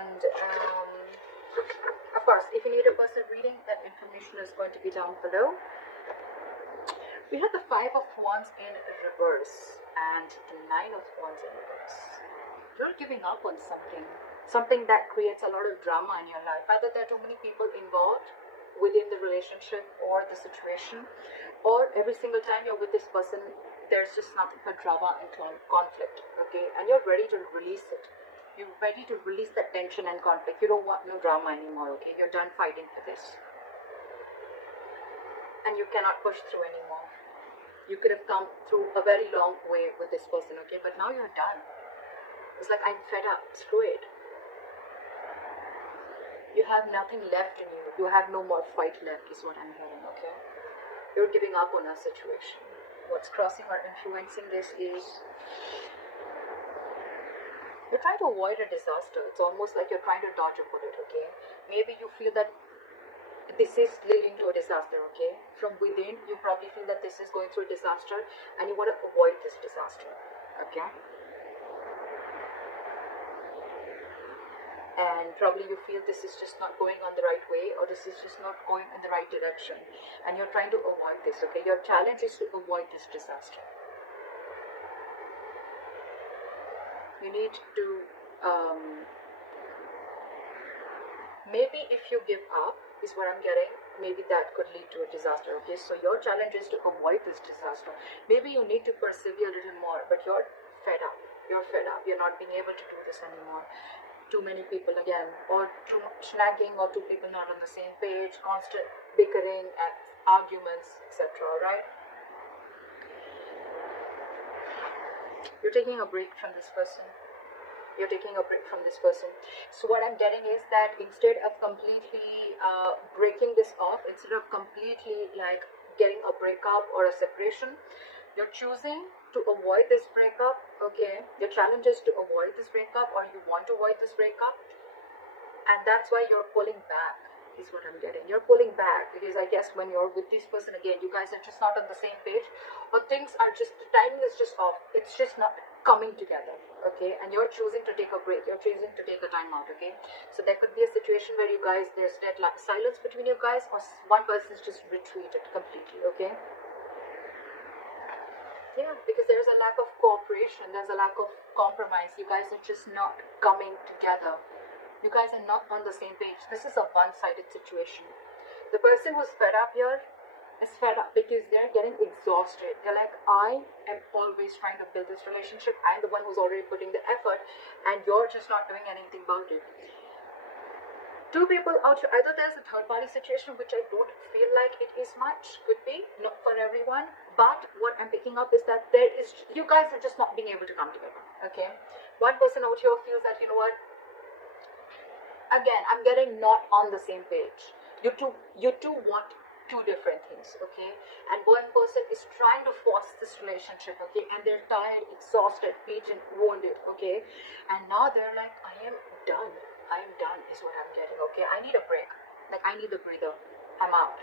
And of course, if you need a personal reading, that information is going to be down below. We have the Five of Wands in reverse and the Nine of Wands in reverse. You're giving up on something that creates a lot of drama in your life. Either there are too many people involved within the relationship or the situation, or every single time you're with this person, there's just nothing but drama and conflict, okay? And you're ready to release it. You're ready to release that tension and conflict. You don't want no drama anymore, okay? You're done fighting for this. And you cannot push through anymore. You could have come through a very long way with this person, okay? But now you're done. It's like, I'm fed up. Screw it. You have nothing left in you. You have no more fight left, is what I'm hearing, okay? You're giving up on a situation. What's crossing or influencing this is you're trying to avoid a disaster. It's almost like you're trying to dodge a bullet, okay? Maybe you feel that this is leading to a disaster, okay? From within, you probably feel that this is going through a disaster and you want to avoid this disaster, okay? And probably you feel this is just not going on the right way, or this is just not going in the right direction, and you're trying to avoid this, okay? Your challenge is to avoid this disaster. You need to, maybe if you give up, is what I'm getting, maybe that could lead to a disaster, okay? So your challenge is to avoid this disaster. Maybe you need to persevere a little more, but you're fed up. You're fed up. You're not being able to do this anymore. Too many people again, or too much nagging, or two people not on the same page, constant bickering and arguments, etc., right? You're taking a break from this person. You're taking a break from this person. So what I'm getting is that instead of completely breaking this off, instead of completely like getting a breakup or a separation, you're choosing to avoid this breakup, okay? Your challenge is to avoid this breakup, or you want to avoid this breakup, and that's why you're pulling back, is what I'm getting. You're pulling back because I guess when you're with this person again, you guys are just not on the same page, or things are just, the timing is just off. It's just not coming together, okay? And you're choosing to take a break. You're choosing to take a time out, okay? So there could be a situation where you guys, there's dead silence between you guys, or one person's just retreated completely, okay? Yeah, because there's a lack of cooperation, there's a lack of compromise. You guys are just not coming together. You guys are not on the same page. This is a one-sided situation. The person who's fed up here is fed up because they're getting exhausted. They're like, I am always trying to build this relationship. I'm the one who's already putting the effort, and you're just not doing anything about it. Two people out here, either there's a third-party situation, which I don't feel like it is much, could be, not for everyone, but what I'm picking up is that there is, you guys are just not being able to come together, okay? One person out here feels that, you know what, again, I'm getting not on the same page. You two want two different things, okay? And one person is trying to force this relationship, okay? And they're tired, exhausted, beaten, wounded, okay? And now they're like, I am done. I am done is what I'm getting, okay? I need a break. Like, I need a breather. I'm out.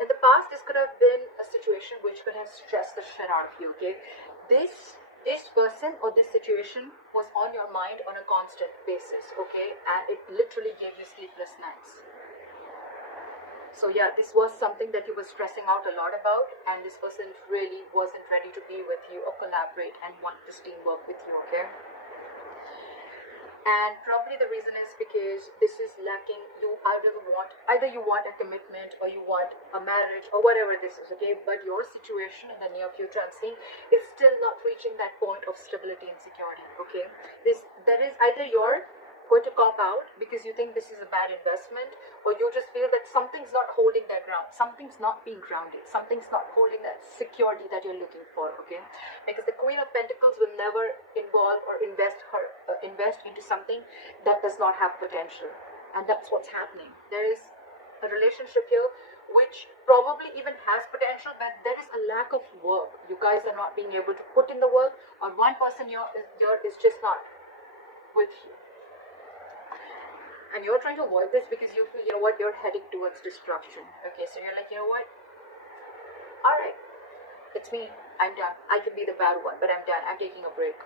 In the past, this could have been a situation which could have stressed the shit out of you, okay? This person or this situation was on your mind on a constant basis, okay? And it literally gave you sleepless nights. So yeah, this was something that you were stressing out a lot about, and this person really wasn't ready to be with you or collaborate and want this teamwork with you, okay? And probably the reason is because this is lacking. Either you want a commitment, or you want a marriage, or whatever this is, okay? But your situation in the near future, I'm seeing, is still not reaching that point of stability and security, okay? That is either you're going to cop out because you think this is a bad investment, or you just feel that something's not holding that ground, something's not being grounded, something's not holding that security that you're looking for, okay? Because the Queen of Pentacles will never involve or invest into something that does not have potential, and that's what's happening. There is a relationship here which probably even has potential, but there is a lack of work. You guys are not being able to put in the work, or one person here is just not with you. And you're trying to avoid this because you feel, you know what, you're heading towards destruction. Okay, so you're like, you know what? Alright, it's me. I'm done. I can be the bad one, but I'm done. I'm taking a break.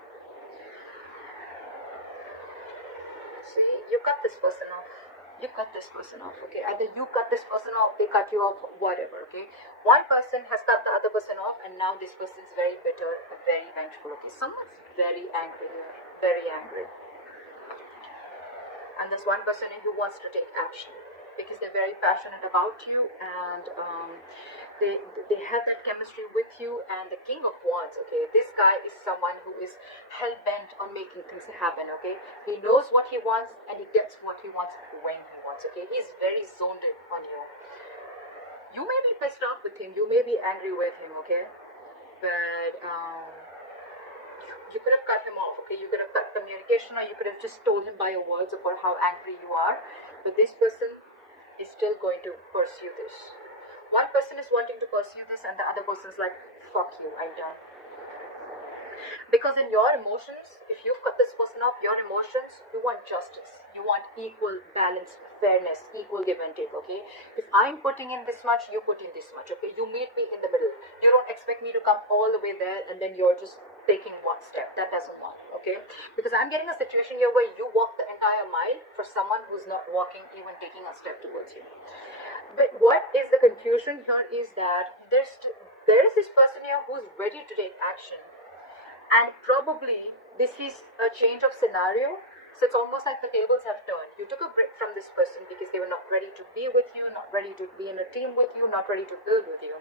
See, you cut this person off. You cut this person off, okay? Either you cut this person off, they cut you off, whatever, okay? One person has cut the other person off, and now this person is very bitter, very vengeful, okay? Someone's very angry here, very angry. And there's one person who wants to take action because they're very passionate about you, and they have that chemistry with you. And the King of Wands, okay, this guy is someone who is hell-bent on making things happen, okay? He knows what he wants, and he gets what he wants when he wants, okay? He's very zoned in on you. You may be pissed off with him, you may be angry with him, okay? But you could have cut him off, okay? You could have cut communication, or you could have just told him by your words about how angry you are. But this person is still going to pursue this. One person is wanting to pursue this, and the other person is like, fuck you, I'm done. Because in your emotions, if you've cut this person off, your emotions, you want justice. You want equal balance, fairness, equal give and take, okay? If I'm putting in this much, you put in this much, okay? You meet me in the middle. You don't expect me to come all the way there, and then you're just taking one step. That doesn't work, okay? Because I'm getting a situation here where you walk the entire mile for someone who's not walking, even taking a step towards you. But what is the confusion here is that there is this person here who's ready to take action. And probably this is a change of scenario. So it's almost like the tables have turned. You took a break from this person because they were not ready to be with you, not ready to be in a team with you, not ready to build with you.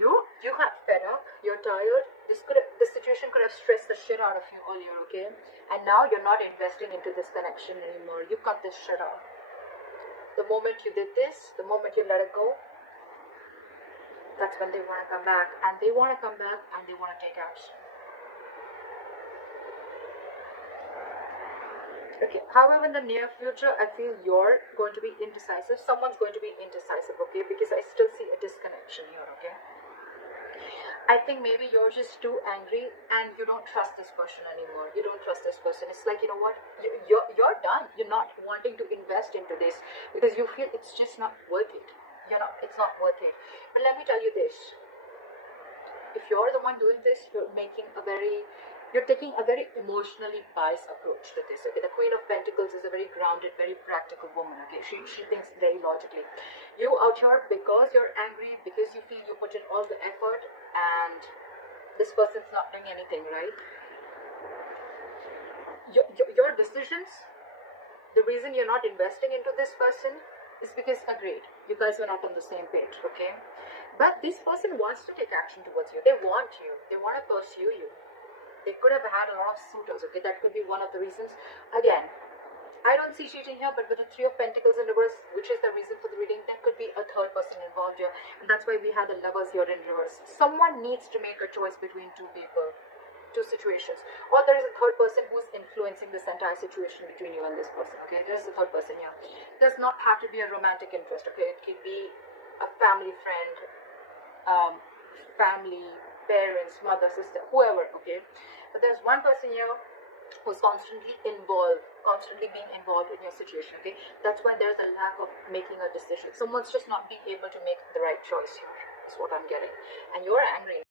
You got fed up, you're tired. This situation could have stressed the shit out of you earlier, okay? And now you're not investing into this connection anymore. You cut this shit off. The moment you did this, the moment you let it go, that's when they want to come back. And they want to come back and they want to take action. Okay, however, in the near future, I feel you're going to be indecisive. Someone's going to be indecisive, okay? Because I still see a disconnection here, okay? I think maybe you're just too angry and you don't trust this person anymore. You don't trust this person. It's like, you know what? You're done. You're not wanting to invest into this because you feel it's just not worth it. It's not worth it. But let me tell you this. If you're the one doing this, you're taking a very emotionally biased approach to this, okay? The Queen of Pentacles is a very grounded, very practical woman, okay? She thinks very logically. You out here because you're angry, because you feel you put in all the effort and this person's not doing anything, right? Your decisions, the reason you're not investing into this person is because, agreed, you guys are not on the same page, okay? But this person wants to take action towards you. They want you. They want to pursue you. They could have had a lot of suitors, okay? That could be one of the reasons. Again, I don't see cheating here, but with the Three of Pentacles in reverse, which is the reason for the reading, there could be a third person involved here. And that's why we have the Lovers here in reverse. Someone needs to make a choice between two people, two situations. Or there is a third person who's influencing this entire situation between you and this person, okay? There's a third person here. It does not have to be a romantic interest, okay? It could be a family friend, family, parents, mother, sister, whoever, okay? But there's one person here who's constantly being involved in your situation, okay? That's why there's a lack of making a decision. Someone's just not being able to make the right choice here, is what I'm getting. And you're angry.